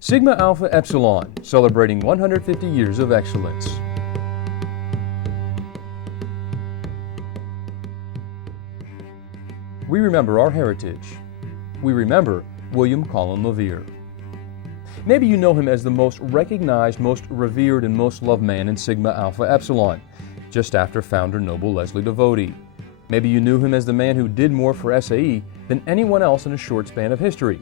Sigma Alpha Epsilon, celebrating 150 years of excellence. We remember our heritage. We remember William Cullen Levere. Maybe you know him as the most recognized, most revered, and most loved man in Sigma Alpha Epsilon, just after founder Noble Leslie DeVoe. Maybe you knew him as the man who did more for SAE than anyone else in a short span of history.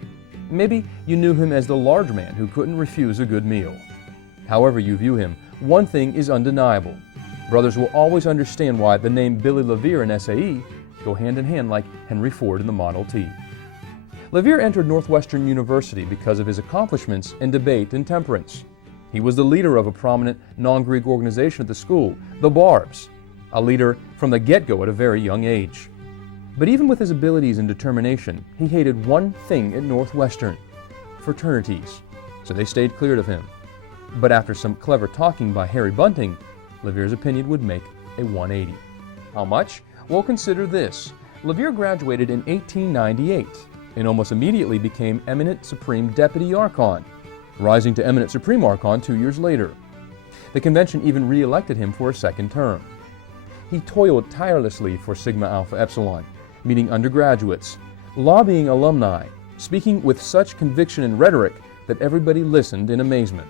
Maybe you knew him as the large man who couldn't refuse a good meal. However you view him, one thing is undeniable. Brothers will always understand why the name Billy Levere and SAE go hand in hand like Henry Ford and the Model T. Levere entered Northwestern University because of his accomplishments in debate and temperance. He was the leader of a prominent non-Greek organization at the school, the Barbs, a leader from the get-go at a very young age. But even with his abilities and determination, he hated one thing at Northwestern: fraternities, so they stayed clear of him. But after some clever talking by Harry Bunting, Levere's opinion would make a 180. How much? Well, consider this. Levere graduated in 1898 and almost immediately became Eminent Supreme Deputy Archon, rising to Eminent Supreme Archon 2 years later. The convention even re-elected him for a second term. He toiled tirelessly for Sigma Alpha Epsilon, meeting undergraduates, lobbying alumni, speaking with such conviction and rhetoric that everybody listened in amazement.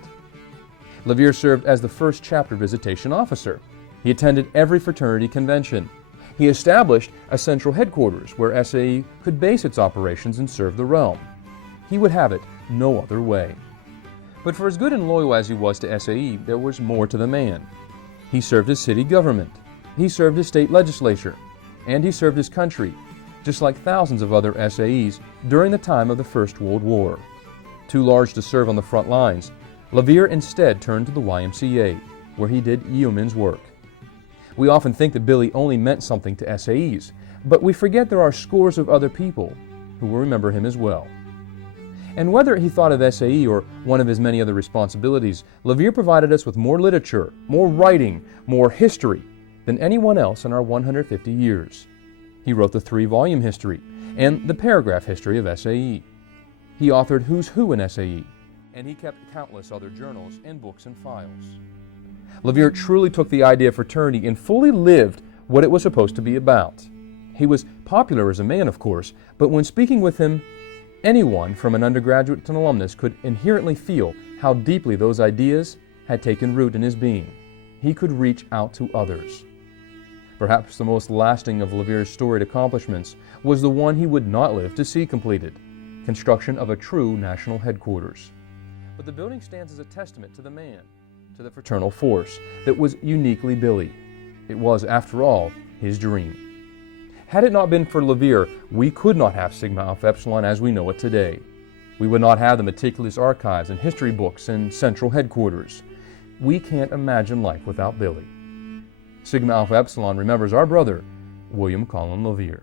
Levere served as the first chapter visitation officer. He attended every fraternity convention. He established a central headquarters where SAE could base its operations and serve the realm. He would have it no other way. But for as good and loyal as he was to SAE, there was more to the man. He served his city government, he served his state legislature, and he served his country, just like thousands of other SAEs during the time of the First World War. Too large to serve on the front lines, Levere instead turned to the YMCA, where he did yeoman's work. We often think that Billy only meant something to SAEs, but we forget there are scores of other people who will remember him as well. And whether he thought of SAE or one of his many other responsibilities, Levere provided us with more literature, more writing, more history than anyone else in our 150 years. He wrote the 3-volume history and the paragraph history of SAE. He authored Who's Who in SAE, and he kept countless other journals and books and files. Levere truly took the idea of fraternity and fully lived what it was supposed to be about. He was popular as a man, of course, but when speaking with him, anyone from an undergraduate to an alumnus could inherently feel how deeply those ideas had taken root in his being. He could reach out to others. Perhaps the most lasting of Levere's storied accomplishments was the one he would not live to see completed: construction of a true national headquarters. But the building stands as a testament to the man, to the fraternal force that was uniquely Billy. It was, after all, his dream. Had it not been for Levere, we could not have Sigma Alpha Epsilon as we know it today. We would not have the meticulous archives and history books and central headquarters. We can't imagine life without Billy. Sigma Alpha Epsilon remembers our brother, William Cullen Levere.